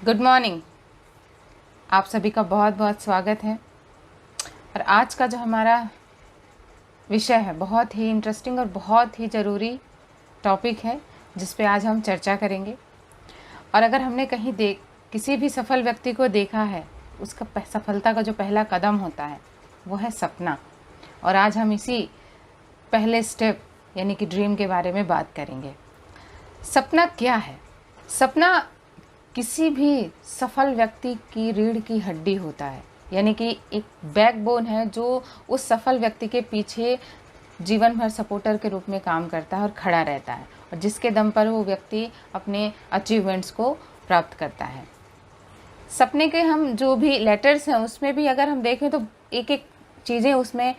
Good morning. आप सभी का बहुत बहुत स्वागत है। और आज का जो हमारा विषय है बहुत ही इंटरेस्टिंग और बहुत ही ज़रूरी टॉपिक है जिस पे आज हम चर्चा करेंगे। और अगर हमने कहीं किसी भी सफल व्यक्ति को देखा है, उसका सफलता का जो पहला कदम होता है वो है सपना। और आज हम इसी पहले स्टेप यानी कि ड्रीम के बारे में बात करेंगे। सपना क्या है? सपना किसी भी सफल व्यक्ति की रीढ़ की हड्डी होता है, यानी कि एक बैकबोन है जो उस सफल व्यक्ति के पीछे जीवन भर सपोर्टर के रूप में काम करता है और खड़ा रहता है, और जिसके दम पर वो व्यक्ति अपने अचीवमेंट्स को प्राप्त करता है। सपने के हम जो भी लेटर्स हैं उसमें भी अगर हम देखें तो एक एक चीज़ें उसमें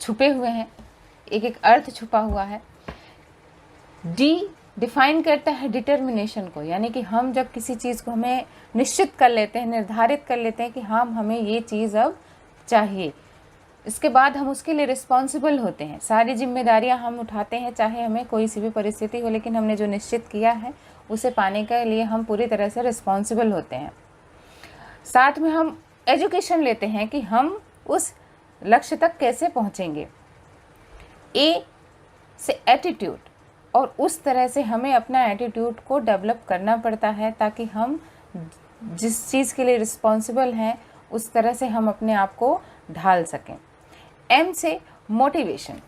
छुपे हुए हैं, एक एक अर्थ छुपा हुआ है। डी डिफाइन करता है डिटर्मिनेशन को, यानी कि हम जब किसी चीज़ को हमें निश्चित कर लेते हैं, निर्धारित कर लेते हैं कि हमें ये चीज़ अब चाहिए, इसके बाद हम उसके लिए रिस्पॉन्सिबल होते हैं। सारी जिम्मेदारियां हम उठाते हैं, चाहे हमें कोई सी भी परिस्थिति हो, लेकिन हमने जो निश्चित किया है उसे पाने के लिए हम पूरी तरह से रिस्पॉन्सिबल होते हैं। साथ में हम एजुकेशन लेते हैं कि हम उस लक्ष्य तक कैसे पहुँचेंगे। ए से एटीट्यूड, और उस तरह से हमें अपना एटीट्यूड को डेवलप करना पड़ता है ताकि हम जिस चीज़ के लिए रिस्पॉन्सिबल हैं उस तरह से हम अपने आप को ढाल सकें। एम से मोटिवेशन,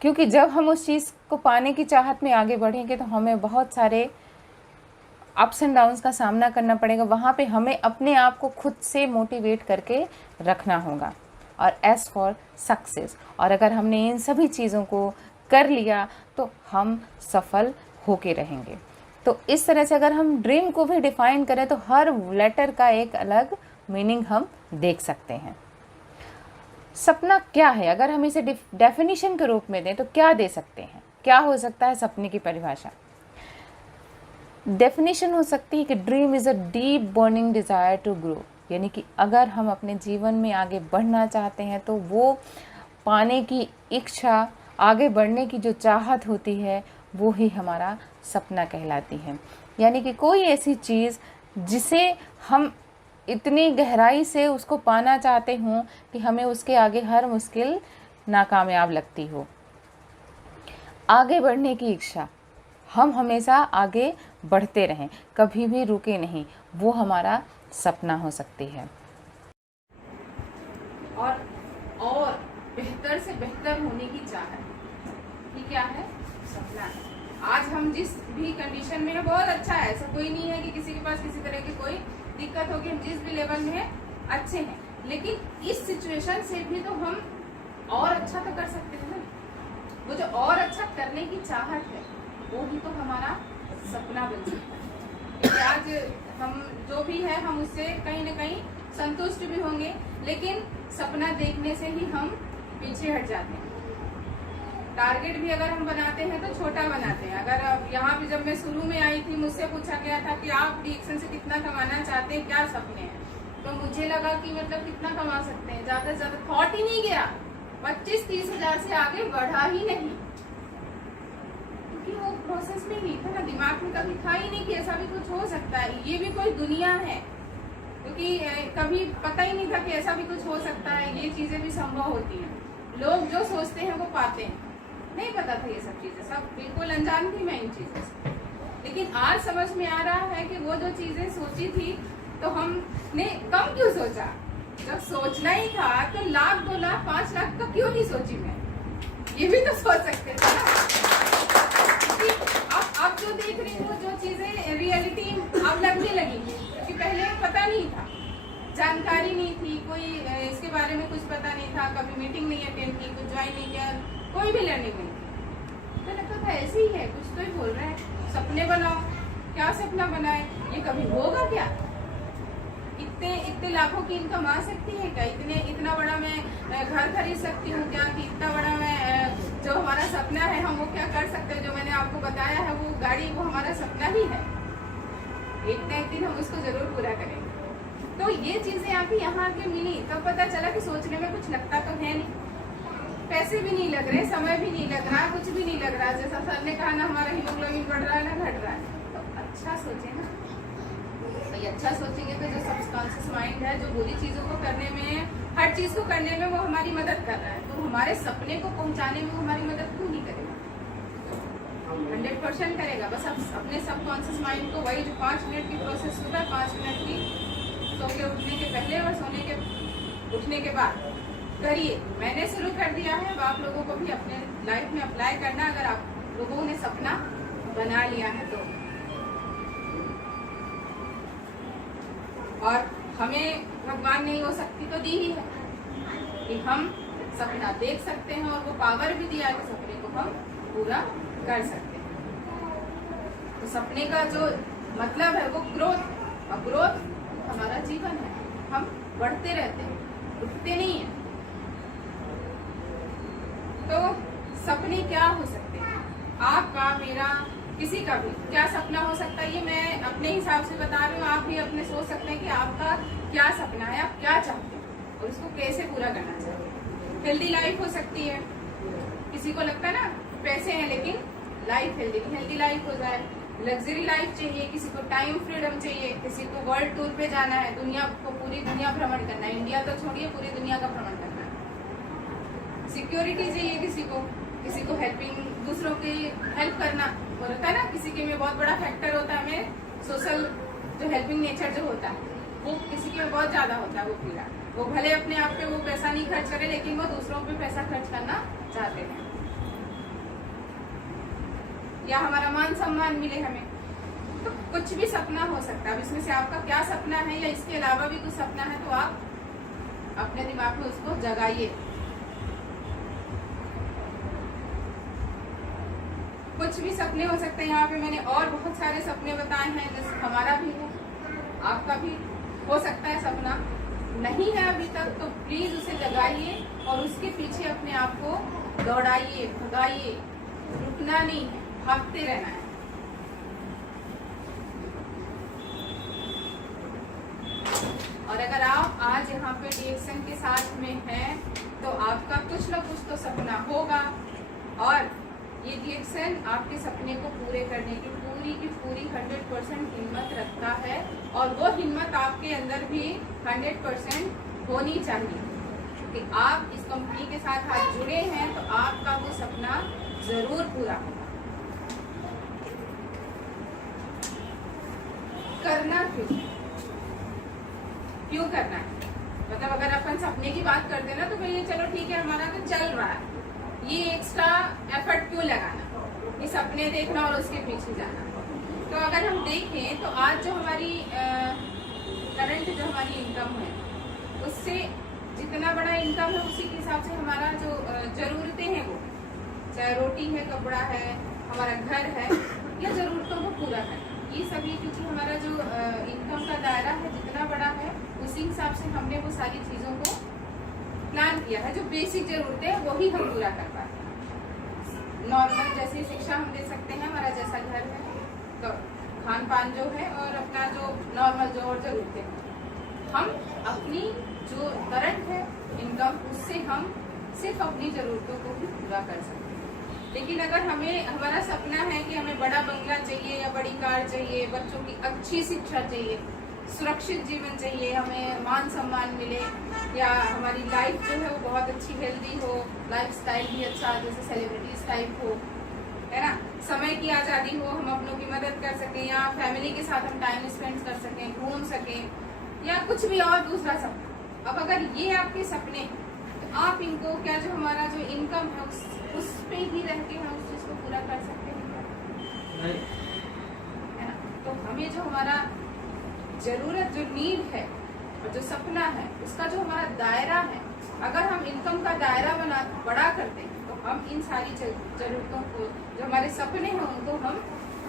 क्योंकि जब हम उस चीज़ को पाने की चाहत में आगे बढ़ेंगे तो हमें बहुत सारे अप्स एंड डाउन्स का सामना करना पड़ेगा। वहाँ पे हमें अपने आप को खुद से मोटिवेट करके रखना होगा। और एस फॉर सक्सेस, और अगर हमने इन सभी चीज़ों को कर लिया तो हम सफल होके रहेंगे। तो इस तरह से अगर हम ड्रीम को भी डिफाइन करें तो हर लेटर का एक अलग मीनिंग हम देख सकते हैं। सपना क्या है? अगर हम इसे डेफिनेशन के रूप में दें तो क्या दे सकते हैं? क्या हो सकता है सपने की परिभाषा? डेफिनेशन हो सकती है कि dream is a deep burning desire to grow, यानी कि अगर हम अपने जीवन में आगे बढ़ना चाहते हैं तो वो पाने की इच्छा, आगे बढ़ने की जो चाहत होती है वो ही हमारा सपना कहलाती है। यानी कि कोई ऐसी चीज़ जिसे हम इतनी गहराई से उसको पाना चाहते हों कि हमें उसके आगे हर मुश्किल नाकामयाब लगती हो। आगे बढ़ने की इच्छा, हम हमेशा आगे बढ़ते रहें, कभी भी रुके नहीं, वो हमारा सपना हो सकती है। और बेहतर से बेहतर होने की चाहत, ये क्या है? सपना है। आज हम जिस भी कंडीशन में है बहुत अच्छा है, ऐसा कोई नहीं है कि किसी के पास किसी तरह की कोई दिक्कत होगी, हम जिस भी लेवल में है अच्छे हैं, लेकिन इस सिचुएशन से भी तो हम और अच्छा तो कर सकते हैं ना। वो जो और अच्छा करने की चाहत है वो ही तो हमारा सपना बन सकता है। क्योंकि आज हम जो भी है हम उससे कहीं ना कहीं संतुष्ट भी होंगे, लेकिन सपना देखने से ही हम पीछे हट जाते हैं। टारगेट भी अगर हम बनाते हैं तो छोटा बनाते हैं। अगर यहाँ पे जब मैं शुरू में आई थी मुझसे पूछा गया था कि आप डिएक्शन से कितना कमाना चाहते हैं, क्या सपने हैं, तो मुझे लगा कि मतलब कितना कमा सकते हैं, ज्यादा से ज्यादा थॉट ही नहीं गया, 25-30 हजार से आगे बढ़ा ही नहीं, क्योंकि वो प्रोसेस में नहीं था ना, दिमाग में कभी था ही नहीं कि ऐसा भी कुछ हो सकता है, ये भी कोई दुनिया है, क्योंकि कभी पता ही नहीं था कि ऐसा भी कुछ हो सकता है, ये चीजें भी संभव होती हैं। लोग जो सोचते हैं वो पाते हैं, नहीं पता था ये सब चीजें, सब बिल्कुल अनजान थी मैं इन चीजों से। लेकिन आज समझ में आ रहा है कि वो जो चीजें सोची थी तो हमने कम क्यों सोचा। जब सोचना ही था तो 1 लाख 2 लाख 5 लाख का क्यों नहीं सोची मैं, ये भी तो सोच सकते थे ना। अब जो देख रही हूँ जो चीजें रियलिटी अब लगने लगी, क्योंकि पहले पता नहीं था, जानकारी नहीं थी, कोई इसके बारे में कुछ पता नहीं था, कभी मीटिंग नहीं अटेंड की, कुछ ज्वाइन नहीं किया, कोई भी लर्निंग नहीं, तो लगता था ऐसे ही है, कुछ तो ही बोल रहे हैं। सपने बनाओ, क्या सपना बनाए, ये कभी होगा क्या? इतने लाखों की इनकम आ सकती है क्या? इतना बड़ा मैं घर खरीद सकती हूँ क्या? कि इतना बड़ा मैं जो हमारा सपना है हम वो क्या कर सकते हैं? जो मैंने आपको बताया है वो गाड़ी, वो हमारा सपना ही है, एक न एक दिन हम उसको जरूर पूरा करेंगे। तो ये चीजें आके यहाँ आके मिली, तब पता चला कि सोचने में कुछ लगता तो है नहीं, पैसे भी नहीं लग रहे, समय भी नहीं लग रहा, कुछ भी नहीं लग रहा। जैसा सर ने कहा ना, हमारा हीमोग्लोबिन बढ़ रहा है ना घट रहा है, तो अच्छा सोचे ना, तो ये अच्छा सोचेंगे तो जो सबकॉन्शियस माइंड है, जो बुरी चीजों को करने में, हर चीज को करने में वो हमारी मदद कर रहा है, तो हमारे सपने को पहुंचाने में वो हमारी मदद क्यों नहीं करेगा? 100% करेगा। बस आप अपने सबकॉन्शियस माइंड को वही जो 5 मिनट की प्रोसेस होता है, 5 मिनट की सो के उठने के पहले और सोने के उठने के बाद करिए। मैंने शुरू कर दिया है, अब आप लोगों को भी अपने लाइफ में अप्लाई करना, अगर आप लोगों ने सपना बना लिया है तो। और हमें भगवान ने वो शक्ति तो दी ही है कि हम सपना देख सकते हैं, और वो पावर भी दिया है कि सपने को हम पूरा कर सकते हैं। तो सपने का जो मतलब है वो ग्रोथ, और ग्रोथ हमारा जीवन है। हम बढ़ते रहते हैं, रुकते नहीं है। तो सपने क्या हो सकते हैं? आपका, मेरा, किसी का भी क्या सपना हो सकता है, ये मैं अपने हिसाब से बता रही हूँ। आप भी अपने सोच सकते हैं कि आपका क्या सपना है, आप क्या चाहते हैं और उसको कैसे पूरा करना चाहते हैं। हेल्दी लाइफ हो सकती है। किसी को लगता है ना पैसे हैं लेकिन लाइफ हेल्दी लाइफ हो जाए। लग्जरी लाइफ चाहिए, किसी को टाइम फ्रीडम चाहिए, किसी को वर्ल्ड टूर पे जाना है, दुनिया को, पूरी दुनिया भ्रमण करना है, इंडिया तो छोड़िए पूरी दुनिया का भ्रमण करना है। सिक्योरिटी चाहिए किसी को हेल्पिंग, दूसरों की हेल्प करना होता है ना, किसी के में बहुत बड़ा फैक्टर होता है हमें सोशल, जो हेल्पिंग नेचर जो होता है वो किसी के में बहुत ज्यादा होता है। वो पीड़ा, वो भले अपने आप पे वो पैसा नहीं खर्च करे लेकिन वो दूसरों पे पैसा खर्च करना चाहते हैं, या हमारा मान सम्मान मिले हमें। तो कुछ भी सपना हो सकता है। अब इसमें से आपका क्या सपना है या इसके अलावा भी कुछ सपना है तो आप अपने दिमाग में उसको जगाइए। कुछ भी सपने हो सकते हैं। यहाँ पे मैंने और बहुत सारे सपने बताए हैं, जैसे हमारा भी है, आपका भी हो सकता है सपना। नहीं है अभी तक तो प्लीज उसे जगाइए और उसके पीछे अपने आप को दौड़ाइए, भगाइए। रुकना नहीं है, भागते रहना है। और अगर आप आज यहाँ पे रिएक्शन के साथ में हैं तो आपका कुछ न कुछ तो सपना होगा, और ये रिएक्शन आपके सपने को पूरे करने की पूरी 100% हिम्मत रखता है। और वो हिम्मत आपके अंदर भी 100% होनी चाहिए कि आप इस कंपनी के साथ आज जुड़े हैं तो आपका वो सपना जरूर पूरा होगा। करना क्यों करना है? मतलब अगर अपन सपने की बात करते ना तो भैया चलो ठीक है, हमारा तो चल रहा है, ये एक्स्ट्रा एफर्ट क्यों लगाना, ये सपने देखना और उसके पीछे जाना। तो अगर हम देखें तो आज जो हमारी करंट जो हमारी इनकम है, उससे जितना बड़ा इनकम है उसी के हिसाब से हमारा जो जरूरतें हैं, वो चाहे रोटी है, कपड़ा है, हमारा घर है, या जरूरतों को पूरा करना, ये सभी, क्योंकि हमारा जो इनकम का दायरा है जितना बड़ा है उसी हिसाब से हमने वो सारी चीज़ों को प्लान किया है। जो बेसिक जरूरतें हैं वही हम पूरा कर पाते हैं। नॉर्मल जैसे शिक्षा हम दे सकते हैं, हमारा जैसा घर है, तो खान पान जो है, और अपना जो नॉर्मल जो और जरूरतें हैं, हम अपनी जो करंट है इनकम, उससे हम सिर्फ अपनी ज़रूरतों को भी पूरा कर सकते हैं। लेकिन अगर हमारा सपना है कि हमें बड़ा बंगला चाहिए या बड़ी कार चाहिए, बच्चों की अच्छी शिक्षा चाहिए, सुरक्षित जीवन चाहिए, हमें मान सम्मान मिले, या हमारी लाइफ जो है वो बहुत अच्छी हेल्दी हो, लाइफ स्टाइल भी अच्छा, जैसे सेलिब्रिटीज टाइप हो, है ना, समय की आज़ादी हो, हम अपनों की मदद कर सकें, या फैमिली के साथ हम टाइम स्पेंड कर सकें, घूम सकें, या कुछ भी और दूसरा सपना। अब अगर ये आपके सपने, तो आप इनको, क्या जो हमारा जो इनकम है उस पे ही रह के हम उस चीज़ को पूरा कर सकते हैं, है ना। तो हमें जो हमारा जरूरत, जो नीड है और जो सपना है, उसका जो हमारा दायरा है, अगर हम इनकम का दायरा बड़ा करते हैं तो हम इन सारी जरूरतों को, जो हमारे सपने हैं, उनको हम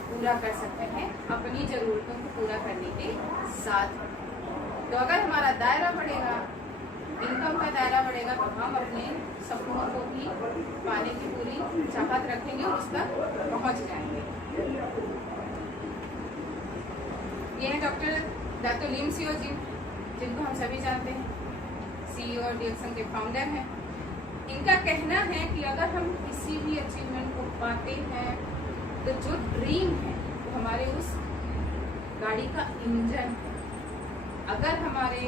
पूरा कर सकते हैं अपनी जरूरतों को पूरा करने के साथ। तो अगर हमारा दायरा बढ़ेगा, इनकम का दायरा बढ़ेगा, तो हम अपने सपनों को भी पाने की पूरी चाहत रखेंगे और उस तक पहुँच जाएंगे। ये है डॉक्टर लिम सियो जी, जिनको हम सभी जानते हैं, CEO और रिएक्शन के फाउंडर हैं। इनका कहना है कि अगर हम किसी भी अचीवमेंट को पाते हैं तो जो ड्रीम है वो हमारे उस गाड़ी का इंजन है। अगर हमारे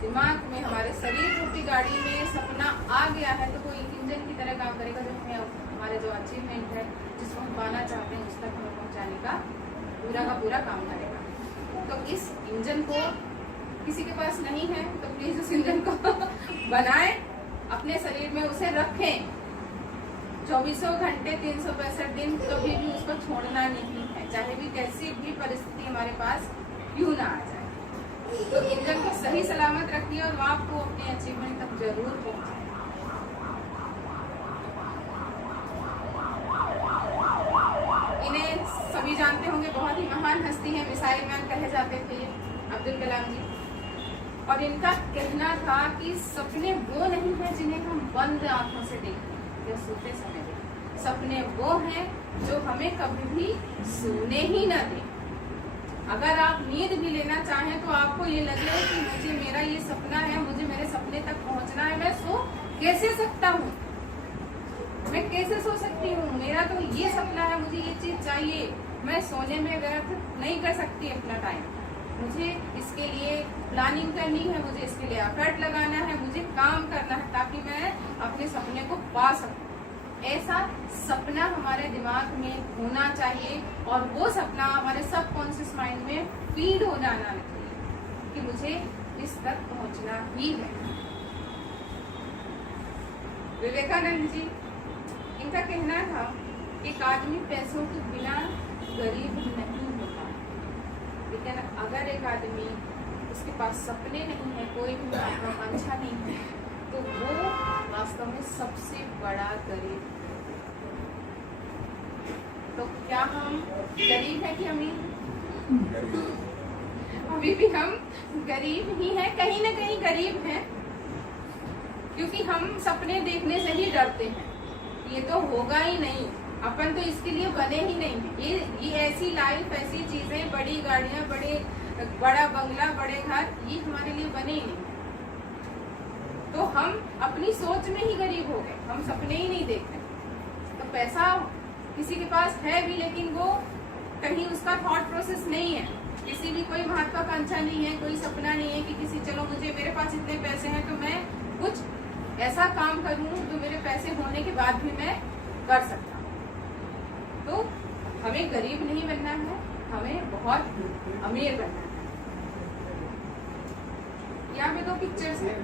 दिमाग में, हमारे शरीर रूपी गाड़ी में सपना आ गया है तो कोई इंजन की तरह काम करेगा, जो हमें हमारे जो अचीवमेंट है, जिसको हम पाना चाहते हैं, उस तक हमें पहुंचाने का पूरा काम करेगा। तो इस इंजन को किसी के पास नहीं है तो प्लीज उस इंजन को बनाएं, अपने शरीर में उसे रखें 24 घंटे 365 दिन, कभी भी उसको छोड़ना नहीं है, चाहे भी कैसी भी परिस्थिति हमारे पास क्यों ना आ जाए। तो इंजन को सही सलामत रखिए और आपको अपने अचीवमेंट तक जरूर पहुंचाए। इन्हें सभी जानते होंगे, बहुत ही महान हस्ती है, मिसाइल मैन कहे जाते थे अब्दुल कलाम जी। और इनका कहना था कि सपने वो नहीं है जिन्हें हम बंद आंखों से देखते या सोते समय देखते, सपने वो हैं जो हमें कभी भी सोने ही न दें। अगर आप नींद भी लेना चाहें तो आपको ये लगे कि मुझे मेरा ये सपना है, मुझे मेरे सपने तक पहुंचना है, मैं सो कैसे सकता हूँ, मैं कैसे सो सकती हूँ, मेरा तो ये सपना है, मुझे ये चीज चाहिए, मैं सोने में व्यर्थ नहीं कर सकती अपना टाइम, मुझे इसके लिए प्लानिंग करनी है, मुझे इसके लिए एफर्ट लगाना है, मुझे काम करना है ताकि मैं अपने सपने को पा सकूं। ऐसा सपना हमारे दिमाग में होना चाहिए और वो सपना हमारे सबकॉन्शियस माइंड में फीड हो जाना चाहिए कि मुझे इस तक पहुंचना ही है। विवेकानंद जी, इनका कहना था कि एक आदमी पैसों के बिना गरीब नहीं होता, लेकिन अगर एक आदमी, उसके पास सपने नहीं है, कोई भी महत्वाकांक्षा नहीं है, तो वो वास्तव में सबसे बड़ा गरीब। तो क्या हम गरीब हैं कि अमीर? अभी भी हम गरीब ही हैं, कहीं ना कहीं गरीब हैं, क्योंकि हम सपने देखने से ही डरते हैं, ये तो होगा ही नहीं, अपन तो इसके लिए बने ही नहीं है। ये ऐसी लाइफ, ऐसी चीजें, बड़ी गाड़ियां, बड़ा बंगला, बड़े घर, ये हमारे लिए बने ही नहीं। तो हम अपनी सोच में ही गरीब हो गए, हम सपने ही नहीं देखते। तो पैसा किसी के पास है भी, लेकिन वो कहीं उसका थॉट प्रोसेस नहीं है, किसी भी कोई महत्वाकांक्षा नहीं है, कोई सपना नहीं है कि किसी, चलो मुझे, मेरे पास इतने पैसे हैं तो मैं कुछ ऐसा काम करूं जो मेरे पैसे होने के बाद भी मैं कर सकता हूं। तो हमें गरीब नहीं बनना है, हमें बहुत अमीर बनना है। यहाँ पे 2 पिक्चर्स हैं,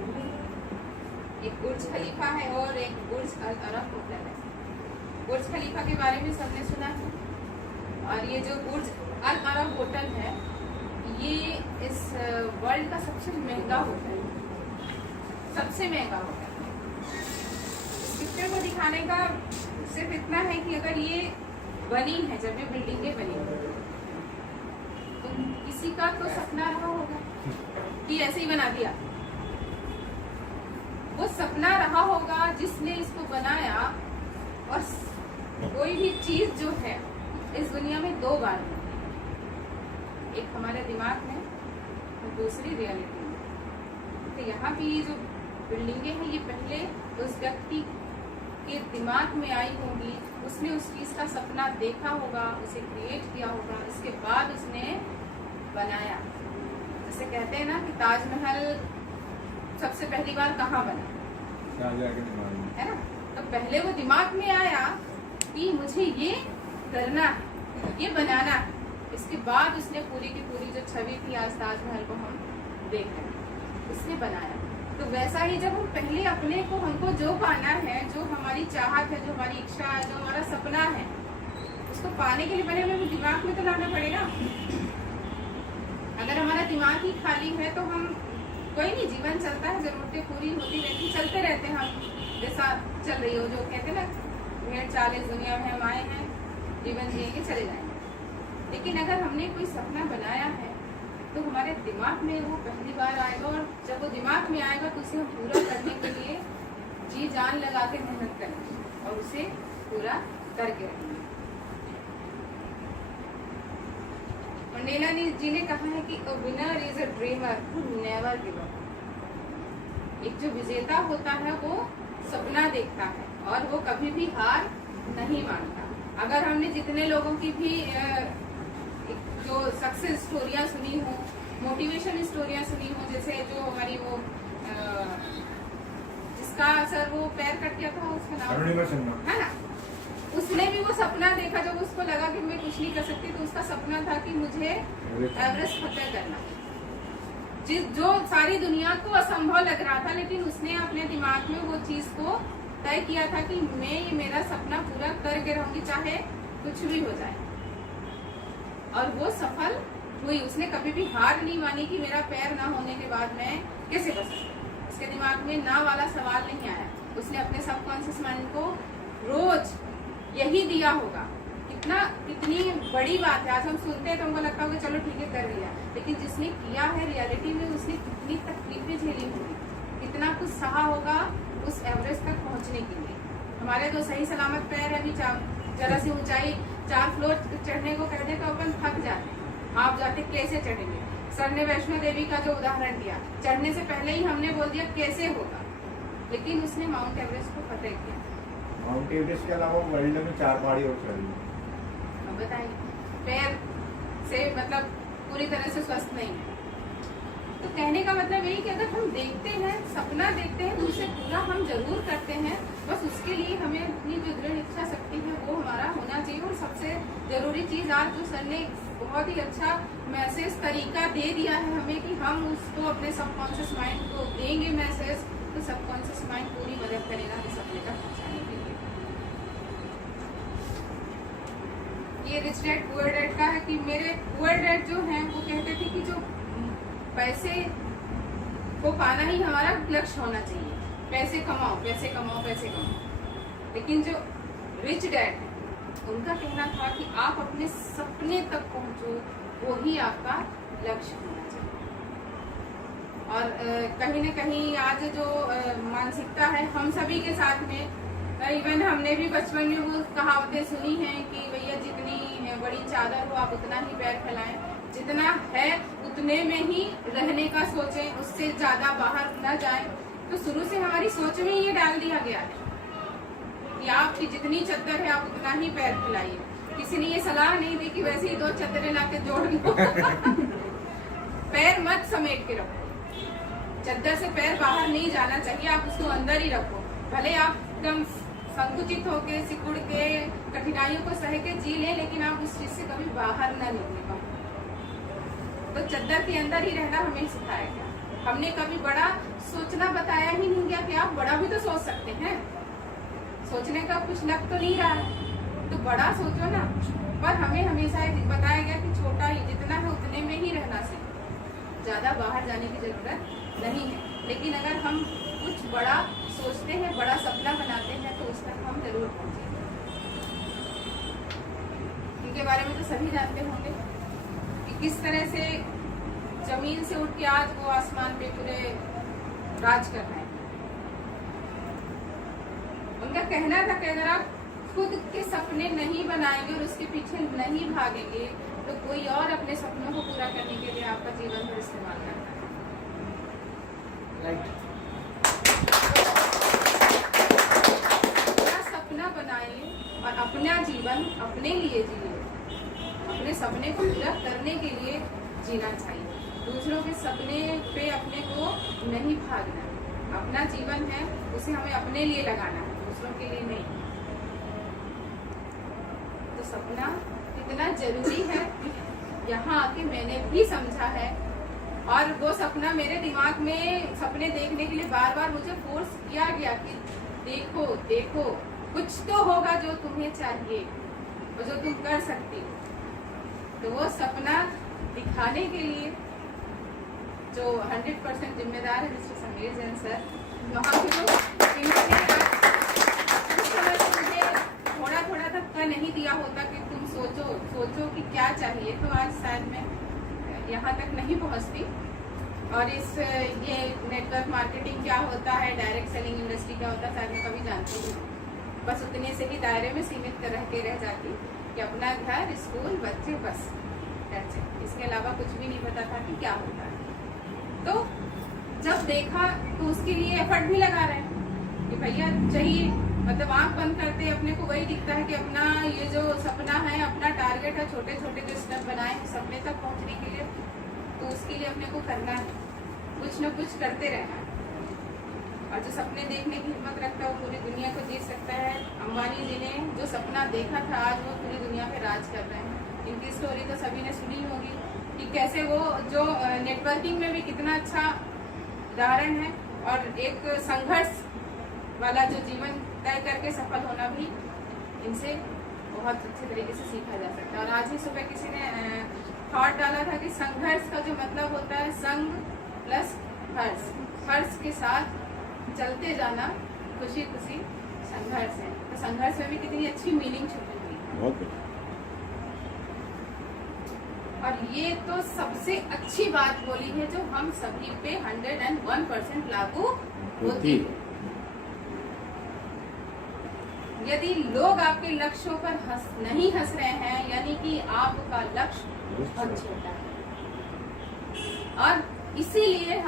एक बुर्ज खलीफा है और एक बुर्ज अल अरब होटल है। बुर्ज खलीफा के बारे में सबने सुना है, और ये जो बुर्ज अल अरब होटल है, ये इस वर्ल्ड का सबसे महंगा होटल है, सबसे महंगा होटल। इस पिक्चर को दिखाने का सिर्फ इतना है कि अगर ये बनी है, जब ये बिल्डिंगें बनी तो किसी का तो सपना रहा होगा कि ऐसे ही बना दिया, वो सपना रहा होगा जिसने इसको बनाया। और कोई भी चीज जो है इस दुनिया में 2 बार होती है, एक हमारे दिमाग में और दूसरी रियलिटी में। तो यहाँ भी ये जो बिल्डिंगें हैं, ये पहले उस व्यक्ति के दिमाग में आई होंगी, उसने उस चीज का सपना देखा होगा, उसे क्रिएट किया होगा, इसके बाद उसने बनाया। जैसे कहते हैं ना कि ताजमहल सबसे पहली बार कहाँ बना, है ना? तो पहले वो दिमाग में आया कि मुझे ये करना है, ये बनाना है, इसके बाद उसने पूरी की पूरी जो छवि थी आज ताजमहल को हम देख रहे हैं, उसने बनाया। तो वैसा ही जब हम पहले अपने को, हमको जो पाना है, जो हमारी चाहत है, जो हमारी इच्छा है, जो हमारा सपना है, उसको पाने के लिए पहले हमें दिमाग में तो लाना पड़ेगा। अगर हमारा दिमाग ही खाली है तो हम, कोई नहीं, जीवन चलता है, जरूरतें पूरी होती रहती, चलते रहते हैं हम, जैसा चल रही हो, जो कहते ना भेड़ चाल इस दुनिया में हम आए हैं, जीवन जिएंगे, चले जाएंगे। लेकिन अगर हमने कोई सपना बनाया है तो हमारे दिमाग में वो पहली बार आएगा, और जब वो दिमाग में आएगा तो उसे हम पूरा करने के लिए जी जान लगा के मेहनत करेंगे और उसे पूरा करके रहेंगे। मंडेला जी ने कहा है कि a winner is a dreamer who never give up. एक जो विजेता होता है वो सपना देखता है और वो कभी भी हार नहीं मानता। अगर हमने जितने लोगों की भी जो सक्सेस स्टोरियाँ सुनी हो, मोटिवेशन स्टोरियाँ सुनी हो, जैसे जो हमारी वो जिसका सर वो पैर कट गया था, उसका नाम है ना, उसने भी वो सपना देखा जब उसको लगा कि मैं कुछ नहीं कर सकती, तो उसका सपना था कि मुझे एवरेस्ट फतेह करना, जो सारी दुनिया को असंभव लग रहा था, लेकिन उसने अपने दिमाग में वो चीज को तय किया था कि मैं ये मेरा सपना पूरा करके रहूंगी, चाहे कुछ भी हो जाए। और वो सफल हुई। उसने कभी भी हार नहीं मानी कि मेरा पैर ना होने के बाद मैं कैसे कर सकती। उसके दिमाग में ना वाला सवाल नहीं आया। उसने अपने सबकॉन्शियस माइंड को रोज यही दिया होगा। कितनी बड़ी बात है। आज हम सुनते हैं तो हमको लगता होगा चलो ठीक है कर लिया, लेकिन जिसने किया है रियलिटी में उसने कितनी तकलीफें झेली होंगी, कितना कुछ सहा होगा उस एवरेस्ट तक पहुंचने के लिए। हमारे तो सही सलामत पैर है, अभी जरा सी ऊंचाई 4 फ्लोर चढ़ने को कहते तो अपन थक जाते हैं। आप जाते कैसे चढ़ेंगे। सर ने वैष्णो देवी का जो उदाहरण दिया, चढ़ने से पहले ही हमने बोल दिया कैसे होगा, लेकिन उसने माउंट एवरेस्ट को फतेह किया। माउंट एवरेस्ट के अलावा वर्ल्ड में 4 पहाड़ी और चढ़ी। अब बताइए, पैर से मतलब पूरी तरह से स्वस्थ नहीं है। तो कहने का मतलब यही कि अगर हम देखते हैं, सपना देखते हैं, तो उसे पूरा हम जरूर करते हैं। बस उसके लिए हमें अपनी जो दृढ़ इच्छा शक्ति है वो हमारा होना चाहिए। और सबसे जरूरी चीज आज जो सर ने बहुत ही अच्छा मैसेज तरीका दे दिया है हमें कि हम उसको अपने सबकॉन्शियस माइंड को देंगे मैसेज, तो सबकॉन्शियस माइंड पूरी मदद करेगा इस सपने तक पहुंचाने के लिए। ये रिच डैड पुअर डैड का है कि मेरे पुअर डैड जो हैं वो कहते थे कि जो पैसे को पाना ही हमारा लक्ष्य होना चाहिए। पैसे कमाओ, पैसे कमाओ, पैसे कमाओ। लेकिन जो रिच डैड है उनका कहना था कि आप अपने सपने तक पहुंचो, वो ही आपका लक्ष्य होना चाहिए। और कहीं न कहीं आज जो मानसिकता है हम सभी के साथ में, इवन हमने भी बचपन में वो कहावतें सुनी हैं कि भैया जितनी बड़ी चादर हो आप उतना ही पैर फैलाएं, जितना है उतने में ही रहने का सोचें, उससे ज्यादा बाहर न जाएं। तो शुरू से हमारी सोच में ये डाल दिया गया है कि आपकी जितनी चद्दर है आप उतना ही पैर फैलाइए। किसी ने ये सलाह नहीं दी कि वैसे ही 2 चद्दरें लाके जोड़ लो। पैर मत समेट के रखो, चद्दर से पैर बाहर नहीं जाना चाहिए, आप उसको अंदर ही रखो। भले आप एकदम संकुचित होके सिकुड़ के कठिनाइयों को सह के जी लें, लेकिन आप उस चीज से कभी बाहर न निकले। तो चद्दर के अंदर ही रहना हमें सिखाया गया। हमने कभी बड़ा सोचना बताया ही नहीं गया कि आप बड़ा भी तो सोच सकते हैं। सोचने का कुछ लग तो नहीं रहा है तो बड़ा सोचो ना। पर हमें हमेशा बताया गया कि छोटा ही जितना है उतने में ही रहना चाहिए, ज्यादा बाहर जाने की जरूरत नहीं है। लेकिन अगर हम कुछ बड़ा सोचते हैं, बड़ा सपना बनाते हैं, तो उस तक हम जरूर पहुंचेंगे। इनके बारे में तो सभी जानते होंगे कि किस तरह से जमीन से उठ के आज वो आसमान पे पूरे राज कर रहे हैं। उनका कहना था कि अगर आप खुद के सपने नहीं बनाएंगे और उसके पीछे नहीं भागेंगे, तो कोई और अपने सपनों को पूरा करने के लिए आपका जीवन भर इस्तेमाल करता है। सपना बनाइए और अपना जीवन अपने लिए जिए। अपने सपने को पूरा करने के लिए जीना चाहिए। दूसरों के सपने पे अपने को नहीं भागना। अपना जीवन है उसे हमें अपने लिए लगाना है, दूसरों के लिए नहीं। तो सपना कितना जरूरी है यहाँ आके मैंने भी समझा है। और वो सपना मेरे दिमाग में सपने देखने के लिए बार बार मुझे फोर्स किया गया कि देखो देखो कुछ तो होगा जो तुम्हें चाहिए और जो तुम कर सकती हो। तो वो सपना दिखाने के लिए जो 100% जिम्मेदार है मिस्टर समीर जैन सर, वहाँ के लोग मुझे थोड़ा थोड़ा धक्का नहीं दिया होता कि तुम सोचो कि क्या चाहिए, तो आज शायद मैं यहाँ तक नहीं पहुँचती। और ये नेटवर्क मार्केटिंग क्या होता है, डायरेक्ट सेलिंग इंडस्ट्री क्या होता है, शायद मैं कभी जानती हूँ। बस उतने से ही दायरे में सीमित रह के रह जाती कि अपना घर, स्कूल, बच्चे, बस इसके अलावा कुछ भी नहीं पता था कि क्या होता है। तो जब देखा तो उसके लिए एफर्ट भी लगा रहे हैं कि भैया चाहिए मतलब आंख बंद करते अपने को वही दिखता है कि अपना ये जो सपना है, अपना टारगेट है, छोटे छोटे जो स्टेप बनाए सपने तक पहुंचने के लिए, तो उसके लिए अपने को करना है, कुछ न कुछ करते रहना है। और जो सपने देखने की हिम्मत रखता है वो पूरी दुनिया को जीत सकता है। अंबानी जी ने जो सपना देखा था आज वो पूरी दुनिया पे राज कर रहे हैं। इनकी स्टोरी तो सभी ने सुनी होगी कि कैसे वो जो नेटवर्किंग में भी कितना अच्छा उदाहरण है, और एक संघर्ष वाला जो जीवन तय करके सफल होना भी इनसे बहुत अच्छे तरीके से सीखा जा सकता है। और आज ही सुबह किसी ने थॉट डाला था कि संघर्ष का जो मतलब होता है संग प्लस हर्ष, हर्ष के साथ चलते जाना, खुशी खुशी संघर्ष है। तो संघर्ष में भी कितनी अच्छी मीनिंग छुपी हुई है। बहुत और ये तो सबसे अच्छी बात बोली है जो हम सभी पे 101% लागू होती है। यदि लोग आपके लक्ष्यों पर नहीं हंस रहे हैं, यानी कि आपका लक्ष्य बहुत छोटा है, और इसीलिए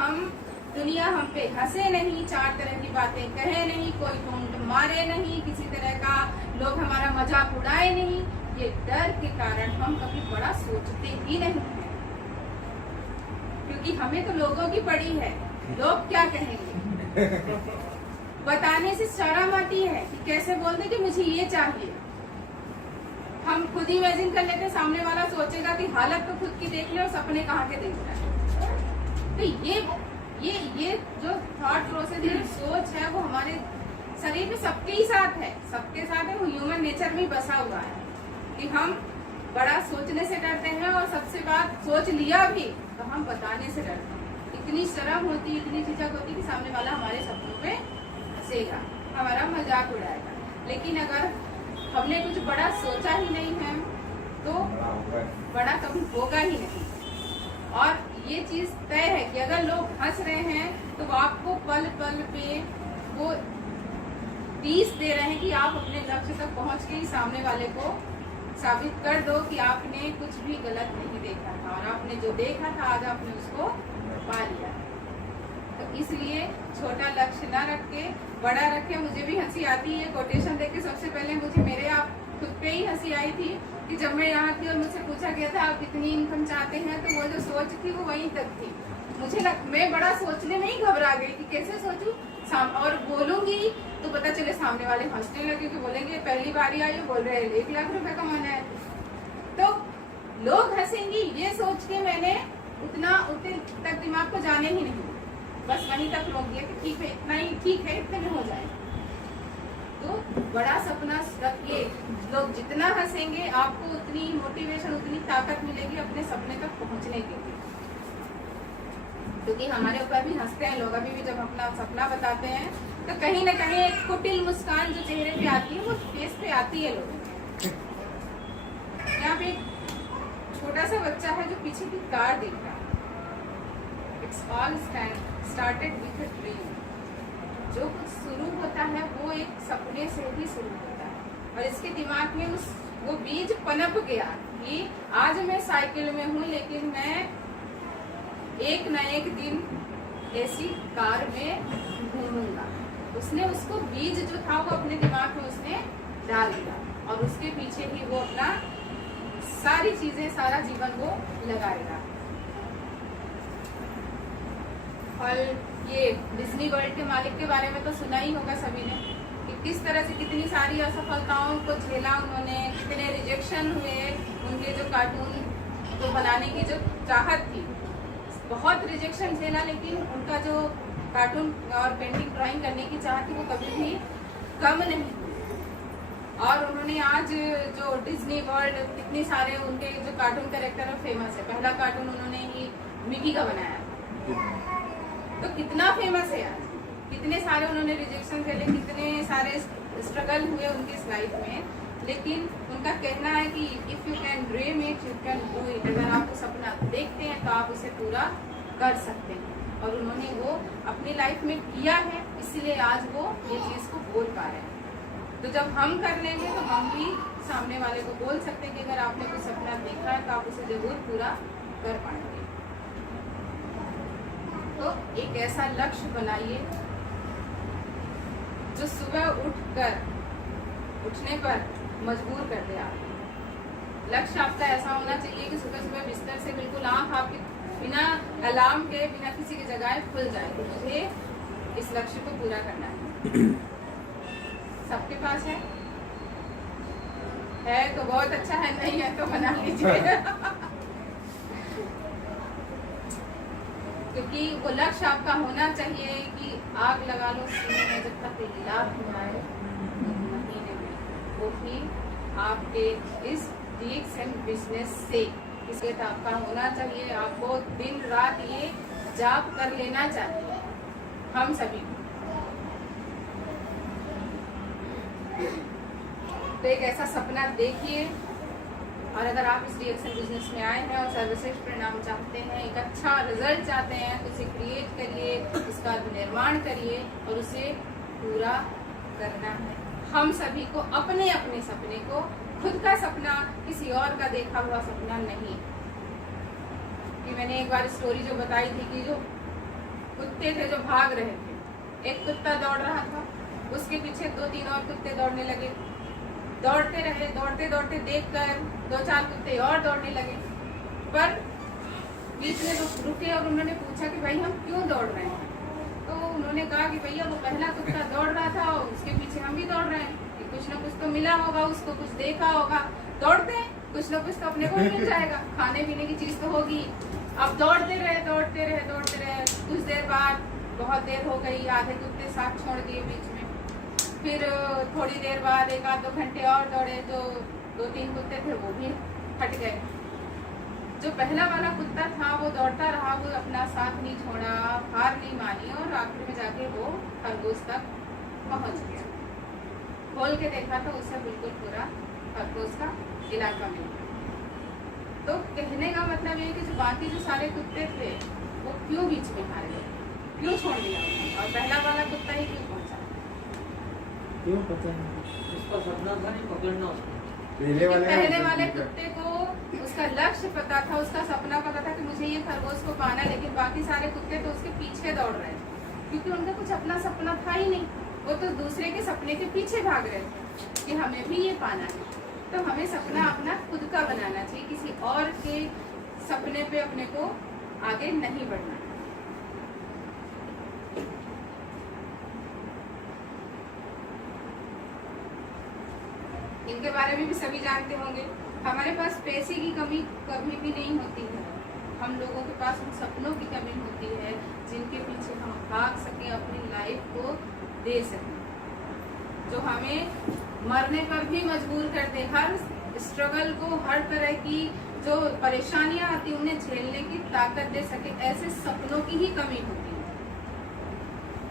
दुनिया हम पे हंसे नहीं, चार तरह की बातें कहे नहीं, कोई टोंट मारे नहीं, किसी तरह का लोग हमारा मजाक उड़ाए नहीं। ये डर के कारण हम कभी बड़ा सोचते ही नहीं हैं, क्योंकि हमें तो लोगों की पड़ी है, लोग क्या कहेंगे बताने से शर्म आती है कि कैसे बोलते कि मुझे ये चाहिए। हम खुद ही इमेजिन कर लेते, सामने वाला सोचेगा कि हालत तो खुद की देख ले और सपने कहाँ के देख रहा है। तो ये जो थॉट प्रोसेस है, सोच है, वो हमारे शरीर में सबके ही साथ है, सबके साथ है। वो ह्यूमन नेचर में बसा हुआ है कि हम बड़ा सोचने से डरते हैं, और सबसे बात सोच लिया भी तो हम बताने से डरते हैं। इतनी शर्म होती, इतनी झिझक होती कि सामने वाला हमारे सपनों पे हंसेगा, हमारा मजाक उड़ाएगा। लेकिन अगर हमने कुछ बड़ा सोचा ही नहीं है तो बड़ा कभी होगा ही नहीं। और ये चीज तय है कि अगर लोग हंस रहे हैं तो आपको पल पल पे वो पीस दे रहे हैं कि आप अपने लक्ष्य तक पहुंच के ही सामने वाले को साबित कर दो कि आपने कुछ भी गलत नहीं देखा था, और आपने जो देखा था आज आपने उसको पा लिया। तो इसलिए छोटा लक्ष्य ना रख के बड़ा रखे। मुझे भी हंसी आती है कोटेशन देख के, सबसे पहले मुझे मेरे आप खुद पे ही हंसी आई थी कि जब मैं यहाँ थी और मुझसे पूछा गया था आप कितनी इनकम चाहते हैं, तो वो जो सोच थी वो वहीं तक थी। मैं बड़ा सोचने में ही घबरा गई कि कैसे सोचूं, और बोलूंगी तो पता चले सामने वाले हंसने लगे कि बोलेंगे पहली बार आई बोल रहे हैं 1 लाख रुपए कमाना है, तो लोग हंसेंगी। ये सोच के मैंने उतने तक दिमाग को जाने ही नहीं, बस वहीं तक रोक दिया कि ठीक है, इतना ही ठीक है, इतने में हो जाए। तो बड़ा सपना रखिए। लोग जितना हंसेंगे आपको उतनी मोटिवेशन, उतनी ताकत मिलेगी अपने सपने तक पहुंचने के लिए। क्योंकि हमारे ऊपर भी हंसते हैं लोग, अभी भी जब अपना सपना बताते हैं तो कहीं ना कहीं एक कुटिल मुस्कान जो चेहरे पे आती है वो फेस पे आती है लोगों के। यहाँ पे एक छोटा सा बच्चा है जो पीछे की कार देख रहा है। It's all started with a dream. जो कुछ शुरू होता है वो एक सपने से ही शुरू होता है, और इसके दिमाग में वो बीज पनप गया कि आज मैं साइकिल में हूँ, लेकिन मैं एक न एक दिन ऐसी कार में घूमूंगा। उसने उसको बीज जो था वो अपने दिमाग में उसने डाल दिया, और उसके पीछे ही वो अपना सारी चीजें, सारा जीवन वो लगाएगा। और ये डिज्नी वर्ल्ड के मालिक के बारे में तो सुना ही होगा सभी ने कि किस तरह से कितनी सारी असफलताओं को झेला उन्होंने, कितने रिजेक्शन हुए। उनके जो कार्टून को बनाने की जो चाहत थी, बहुत रिजेक्शन झेला, लेकिन उनका जो कार्टून और पेंटिंग ड्राइंग करने की चाहत थी वो कभी भी कम नहीं हुई। और उन्होंने आज जो डिज्नी वर्ल्ड, कितने सारे उनके जो कार्टून कैरेक्टर है फेमस है। पहला कार्टून उन्होंने ही मिकी का बनाया, तो कितना फेमस है आज। कितने सारे उन्होंने रिजेक्शन झेले, कितने सारे स्ट्रगल हुए उनकी इस लाइफ में, लेकिन उनका कहना है कि if you can dream it you can do it. अगर आप वो सपना देखते हैं तो आप उसे पूरा कर सकते हैं, और उन्होंने वो अपनी लाइफ में किया है, इसलिए आज वो ये चीज को बोल पा रहे हैं। तो जब हम कर लेंगे तो हम भी सामने वाले को बोल सकते हैं कि अगर आपने कुछ सपना देखा है तो आप उसे जरूर पूरा कर पाएंगे। तो एक ऐसा लक्ष्य बनाइए जो सुबह उठने पर मजबूर कर दे आप। लक्ष्य आपका ऐसा होना चाहिए कि सुबह सुबह बिस्तर से बिल्कुल आंख आपकी बिना अलार्म के, बिना किसी की जगह खुल जाए। मुझे इस लक्ष्य को पूरा करना है। सबके पास है तो बहुत अच्छा है, नहीं है तो बना लीजिए। क्योंकि वो लक्ष्य आपका होना चाहिए कि आग लगा लो सीने में जब तक लाभ हो आए महीने में, वो भी आपके इस डीएक्स एंड बिजनेस से। इसके तो आपका होना चाहिए। आपको दिन रात ये जाप कर लेना चाहिए, हम सभी को। तो एक ऐसा सपना देखिए, और अगर आप इस डीएक्स बिजनेस में आए हैं और सर्वश्रेष्ठ परिणाम चाहते हैं, एक अच्छा रिजल्ट चाहते हैं, तो उसे क्रिएट करिए, उसका निर्माण करिए और उसे पूरा करना है। हम सभी को अपने अपने सपने को, खुद का सपना, किसी और का देखा हुआ सपना नहीं। कि मैंने एक बार स्टोरी जो बताई थी कि जो कुत्ते थे जो भाग रहे थे, एक कुत्ता दौड़ रहा था, उसके पीछे 2-3 और कुत्ते दौड़ने लगे। दौड़ते रहे, दौड़ते दौड़ते देखकर 2-4 कुत्ते और दौड़ने लगे, पर बीच में रुके और उन्होंने पूछा कि भाई हम क्यों दौड़ रहे हैं। तो उन्होंने कहा कि भैया वो पहला कुत्ता दौड़ रहा था और उसके पीछे हम भी दौड़ रहे हैं, कि कुछ ना कुछ तो मिला होगा उसको, कुछ देखा होगा। दौड़ते हैं, कुछ ना कुछ तो अपने को मिल जाएगा, खाने पीने की चीज तो होगी। अब दौड़ते रहे दौड़ते रहे दौड़ते रहे, कुछ देर बाद, बहुत देर हो गई, आधे कुत्ते साथ छोड़ दिए बीच में। फिर थोड़ी देर बाद 1-2 घंटे और दौड़े, जो 2-3 कुत्ते थे वो भी हट गए। जो पहला वाला कुत्ता था वो दौड़ता रहा, वो अपना साथ नहीं छोड़ा, हार नहीं मानी, और आखिर में जाके वो खरगोश तक पहुंच गया। खोल के देखा तो उससे बिल्कुल पूरा खरगोश का इलाका मिल गया। तो कहने का मतलब ये कि जो बाकी जो सारे कुत्ते थे वो क्यों बीच में हार गए, क्यों छोड़ दिया उन्होंने, और पहला वाला कुत्ता ही क्यों पहुंचा? क्यों पता नहीं, उसका सपना था नहीं पकड़ना उसको। पहले वाले कुत्ते को उसका लक्ष्य पता था, उसका सपना पता था कि मुझे ये खरगोश को पाना है, लेकिन बाकी सारे कुत्ते तो उसके पीछे दौड़ रहे थे, क्योंकि उनका कुछ अपना सपना था ही नहीं। वो तो दूसरे के सपने के पीछे भाग रहे थे कि हमें भी ये पाना है। तो हमें सपना अपना खुद का बनाना चाहिए, किसी और के सपने पे अपने को आगे नहीं बढ़ना। इनके बारे में भी सभी जानते होंगे। हमारे पास पैसे की कमी कभी भी नहीं होती है, हम लोगों के पास उन सपनों की कमी होती है जिनके पीछे हम भाग सकें, अपनी लाइफ को दे सकें, जो हमें मरने पर भी मजबूर कर दे। हर स्ट्रगल को, हर तरह की जो परेशानियां आती हैं उन्हें झेलने की ताकत दे सके। ऐसे सपनों की ही कमी होती है,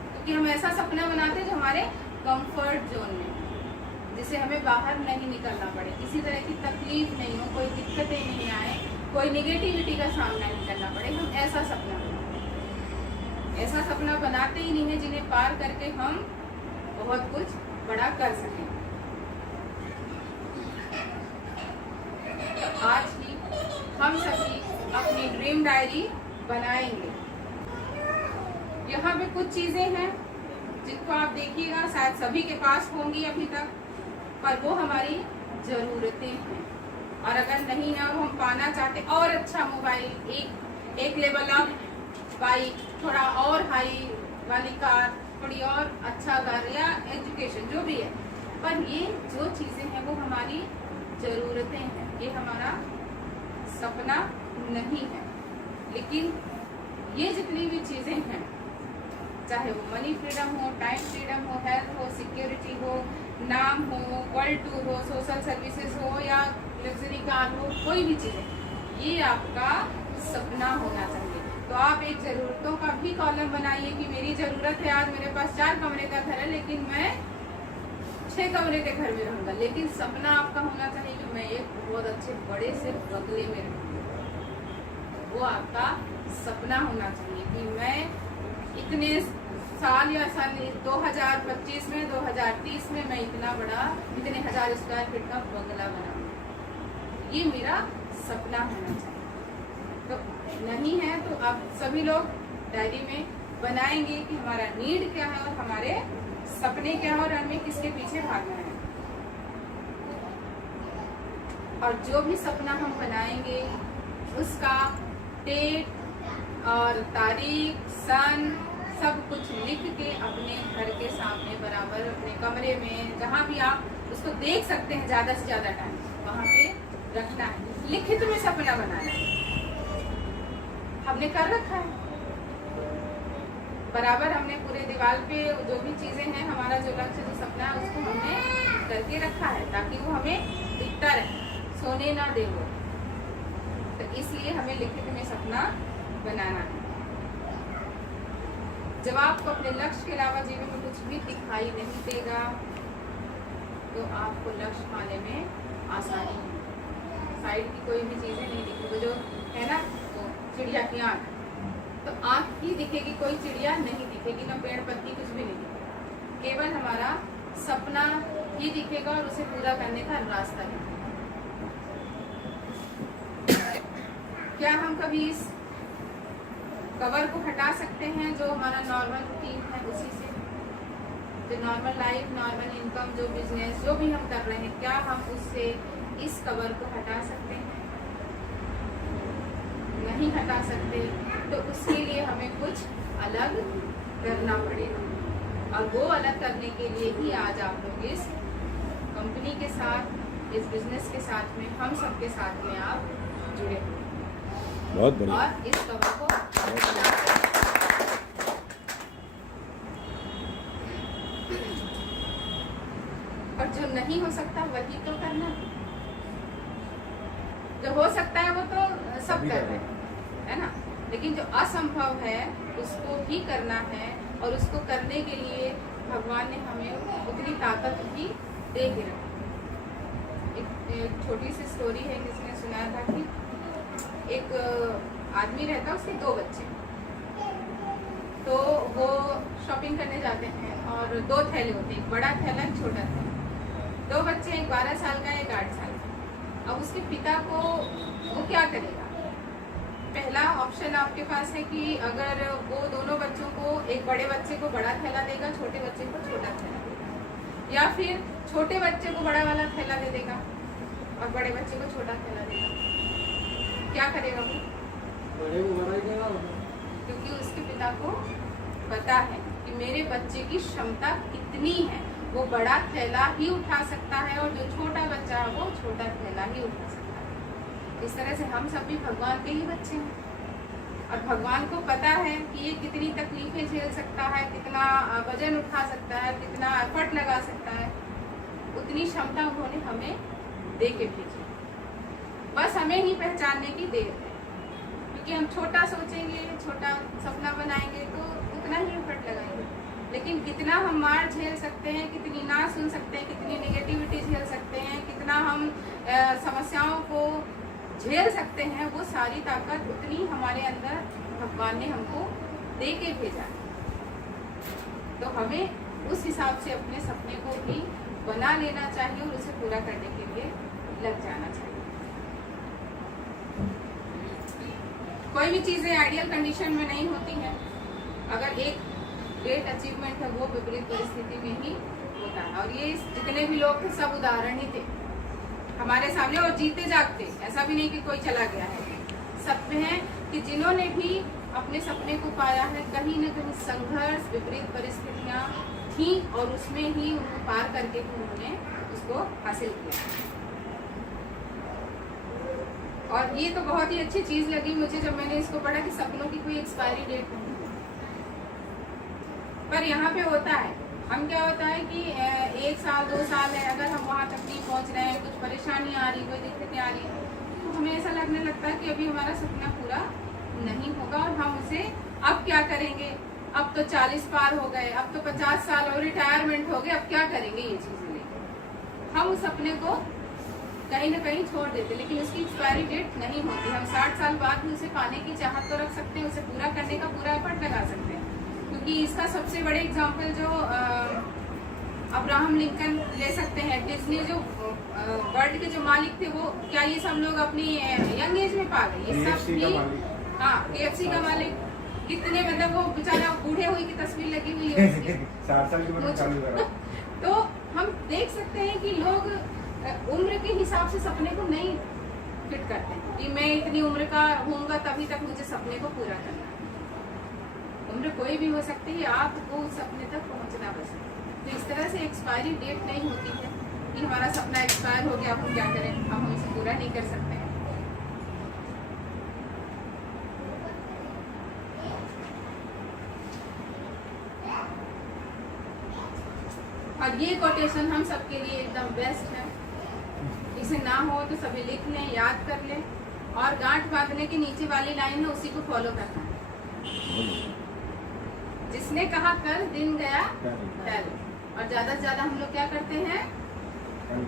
क्योंकि हम ऐसा सपना बनाते हैं जो हमारे कंफर्ट जोन में, जिससे हमें बाहर नहीं निकलना पड़े, किसी तरह की तकलीफ नहीं हो, कोई दिक्कतें नहीं आए, कोई निगेटिविटी का सामना नहीं करना पड़े। हम ऐसा सपना बनाते ही नहीं है जिन्हें पार करके हम बहुत कुछ बड़ा कर सकें। तो आज ही हम सभी अपनी ड्रीम डायरी बनाएंगे। यहाँ पे कुछ चीजें हैं जिनको आप देखिएगा, शायद सभी के पास होंगी अभी तक, पर वो हमारी जरूरतें हैं। और अगर नहीं है, हम पाना चाहते और अच्छा मोबाइल, एक लेवल अप बाइक, थोड़ा और हाई वाली कार, थोड़ी और अच्छा घर या एजुकेशन जो भी है, पर ये जो चीजें हैं वो हमारी जरूरतें हैं, ये हमारा सपना नहीं है। लेकिन ये जितनी भी चीजें हैं, चाहे वो मनी फ्रीडम हो, टाइम फ्रीडम हो, हेल्थ हो, सिक्योरिटी हो, नाम हो, वर्ल्ड टूर हो, सोशल सर्विसेज हो या लग्जरी कार हो, कोई भी चीज़ है, ये आपका सपना होना चाहिए। तो आप एक ज़रूरतों का भी कॉलम बनाइए कि मेरी ज़रूरत है, आज मेरे पास 4 कमरे का घर है लेकिन मैं 6 कमरे के घर में रहूँगा। लेकिन सपना आपका होना चाहिए कि मैं एक बहुत अच्छे बड़े से बंगले में रहूँगा। वो आपका सपना होना चाहिए कि मैं इतने साल या सन 2025 में, 2030 में मैं इतना बड़ा, इतने 1000 स्क्वायर फीट का बंगला बनाऊंगा। ये मेरा सपना होना चाहिए। तो नहीं है तो आप सभी लोग डायरी में बनाएंगे कि हमारा नीड क्या है और हमारे सपने क्या और हमें किसके पीछे भागना है। और जो भी सपना हम बनाएंगे उसका डेट और तारीख, सन, सब कुछ लिख के अपने घर के सामने बराबर अपने कमरे में जहाँ भी आप उसको देख सकते हैं ज़्यादा से ज़्यादा टाइम वहाँ पे रखना है। लिखित में सपना बनाना है, हमने कर रखा है बराबर। हमने पूरे दीवार पे जो भी चीजें हैं, हमारा जो लक्ष्य जो सपना है उसको हमने करके रखा है ताकि वो हमें दिखता रहे, सोने ना दे वो। तो इसलिए हमें लिखित में सपना बनाना है। जब आपको अपने लक्ष्य के अलावा जीवन में कुछ भी दिखाई नहीं देगा तो आपको लक्ष्य पाने में आसानी है। साइड की कोई भी चीजें नहीं दिखेगी, वो जो है ना वो चिड़िया की आँख, तो आँख ही दिखेगी, कोई चिड़िया नहीं दिखेगी, ना पेड़ पत्ती, कुछ भी नहीं दिखेगा। केवल हमारा सपना ही दिखेगा और उसे पूरा करने का रास्ता है। क्या हम कभी इस कवर को हटा सकते हैं जो हमारा नॉर्मल रूटीन है उसी से, जो नॉर्मल लाइफ, नॉर्मल इनकम, जो बिजनेस जो भी हम कर रहे हैं, क्या हम उससे इस कवर को हटा सकते हैं? नहीं हटा सकते। तो उसके लिए हमें कुछ अलग करना पड़ेगा और वो अलग करने के लिए ही आज आप लोग इस कंपनी के साथ, इस बिजनेस के साथ में, हम सबके साथ में आप जुड़े हुए बहुत बढ़िया। और इस कवर को और जो नहीं हो सकता वही तो करना, जो हो सकता है वो तो सब कर रहे हैं, है ना। लेकिन जो असंभव है उसको ही करना है और उसको करने के लिए भगवान ने हमें उतनी ताकत भी दे के रखी। एक छोटी सी स्टोरी है, किसने सुनाया था कि एक आदमी रहता, उसके 2 बच्चे, तो वो शॉपिंग करने जाते हैं और 2 थैले होते हैं, एक बड़ा थैला, एक छोटा थैला। 2 बच्चे, एक 12 साल का, एक 8 साल का। अब उसके पिता को वो क्या करेगा? पहला ऑप्शन आपके पास है कि अगर वो दोनों बच्चों को, एक बड़े बच्चे को बड़ा थैला देगा, छोटे बच्चे को छोटा थैला देगा, या फिर छोटे बच्चे को बड़ा वाला थैला दे देगा और बड़े बच्चे को छोटा थैला देगा। क्या करेगा वो? बड़े को बड़ा ही देगा, क्योंकि उसके पिता को पता है कि मेरे बच्चे की क्षमता कितनी है, वो बड़ा थैला ही उठा सकता है और जो छोटा बच्चा है वो छोटा थैला ही उठा सकता है। इस तरह से हम सब भी भगवान के ही बच्चे हैं और भगवान को पता है कि ये कितनी तकलीफें झेल सकता है, कितना वजन उठा सकता है, कितना एफर्ट लगा सकता है। उतनी क्षमता उन्होंने हमें दे के भेजी, बस हमें ही पहचानने की देर है। क्योंकि हम छोटा सोचेंगे, छोटा सपना बनाएंगे तो उतना ही एफर्ट लगाएंगे, लेकिन कितना हम मार झेल सकते हैं, कितनी ना सुन सकते हैं, कितनी नेगेटिविटी झेल सकते हैं, कितना हम समस्याओं को झेल सकते हैं, वो सारी ताकत उतनी हमारे अंदर भगवान ने हमको दे के भेजा। तो हमें उस हिसाब से अपने सपने को भी बना लेना चाहिए और उसे पूरा करने के लिए लग जाना चाहिए। कोई भी चीजें आइडियल कंडीशन में नहीं होती हैं। अगर एक ग्रेट अचीवमेंट है वो विपरीत परिस्थिति में ही होता है, और ये जितने भी लोग थे सब उदाहरण ही थे हमारे सामने, और जीते जागते, ऐसा भी नहीं कि कोई चला गया है। सब में है कि जिन्होंने भी अपने सपने को पाया है, कहीं न कहीं संघर्ष, विपरीत परिस्थितियां थी और उसमें ही उनको पार करके उन्होंने उसको हासिल किया। और ये तो बहुत ही अच्छी चीज लगी मुझे जब मैंने इसको पढ़ा कि सपनों की कोई एक्सपायरी डेट नहीं है। पर यहाँ पे होता है, हम क्या होता है कि 1 साल 2 साल है, अगर हम वहाँ तक नहीं पहुँच रहे हैं, कुछ परेशानी आ रही, कोई दिक्कतें आ रही, तो हमें ऐसा लगने लगता है कि अभी हमारा सपना पूरा नहीं होगा और हम उसे अब क्या करेंगे, अब तो 40 पार हो गए, अब तो 50 साल और रिटायरमेंट हो गए, अब क्या करेंगे, ये चीजें लेकर हम उस सपने को कहीं ना कहीं छोड़ देते। लेकिन उसकी एक्सपायरी डेट नहीं होती। हम 60 साल बाद भी उसे पाने की चाहत तो रख सकते हैं, उसे पूरा करने का पूरा एफर्ट लगा सकते हैं। क्योंकि इसका सबसे बड़े एग्जाम्पल जो अब्राहम लिंकन ले सकते हैं। डिज्नी जो वर्ल्ड के जो मालिक थे, वो क्या ये सब लोग अपनी यंग एज में पा गए? ये सब भी, हाँ, KFC का मालिक, कितने मतलब वो बेचारा बूढ़े हुए की तस्वीर लगी हुई है उसकी। 60 साल की उम्र चालू करा। तो हम देख सकते हैं कि लोग उम्र के हिसाब से सपने को नहीं फिट करते हैं कि मैं इतनी उम्र का होऊंगा तभी तक मुझे सपने को पूरा करना है। उम्र कोई भी हो सकती है, आपको उस सपने तक पहुंचना बस है। तो इस तरह से एक्सपायरी डेट नहीं होती है कि हमारा सपना एक्सपायर हो गया, अब हम क्या करें, अब हम इसे पूरा नहीं कर सकते हैं। और ये कोटेशन हम सबके लिए एकदम बेस्ट है। इसे ना हो तो सभी लिख लें, याद कर लें, और गांठ बांधने के नीचे वाली लाइन है उसी को फॉलो करना है। जिसने कहा कल दिन गया कल, और ज्यादा से ज्यादा हम लोग क्या करते हैं,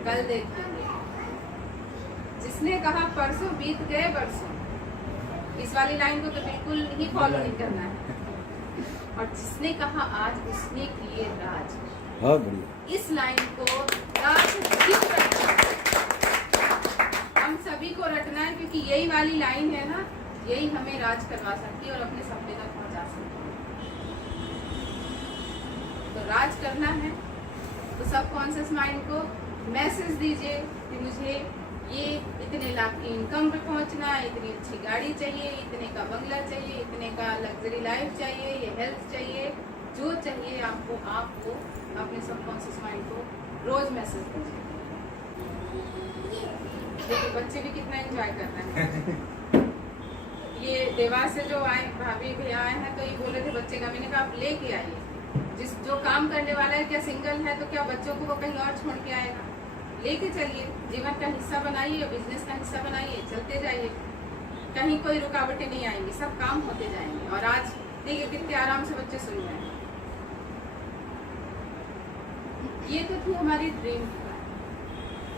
कल देखेंगे। जिसने कहा परसों बीत गए बरसों, इस वाली लाइन को तो बिल्कुल ही फॉलो नहीं करना है। और जिसने कहा आज उसने किए राज, हाँ बढ़िया, इस लाइन को राज ही रटना है। हम सभी को रटना है, क्योंकि यही वाली लाइन है ना, यही हमें राज करवा सकती है और अपने सपने तक पहुंचा सकती है। तो राज करना है तो सबकॉन्शियस माइंड को मैसेज दीजिए कि मुझे ये इतने लाख की इनकम पे पहुंचना है, इतनी अच्छी गाड़ी चाहिए, इतने का बंगला चाहिए, इतने का लग्जरी लाइफ चाहिए, ये हेल्थ चाहिए, जो चाहिए आपको अपने सबकॉन्शियस माइंड को रोज मैसेज दीजिए। देखिए बच्चे भी कितना एंजॉय कर रहे हैं। ये देवास से जो आए भाभी भैया आए हैं, तो ये बोले थे बच्चे का, मैंने कहा आप लेके आइए। जो काम करने वाला है, क्या सिंगल है तो क्या बच्चों को वो कहीं और छोड़ के आएगा, लेके चलिए, जीवन का हिस्सा बनाइए, बिजनेस का हिस्सा बनाइए, चलते जाइए, कहीं कोई रुकावटें नहीं आएंगी, सब काम होते जाएंगे। और आज देखिए कितने आराम से बच्चे सुन रहे हैं। ये तो थी हमारी ड्रीम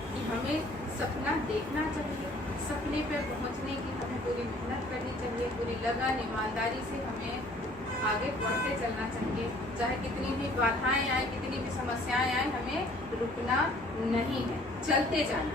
कि हमें सपना देखना चाहिए, सपने पे पहुंचने की हमें पूरी मेहनत करनी चाहिए, पूरी लगन ईमानदारी से हमें आगे बढ़ते चलना चाहिए। चाहे कितनी भी बाधाएं आए, कितनी भी समस्याएं आए, हमें रुकना नहीं है, चलते जाना।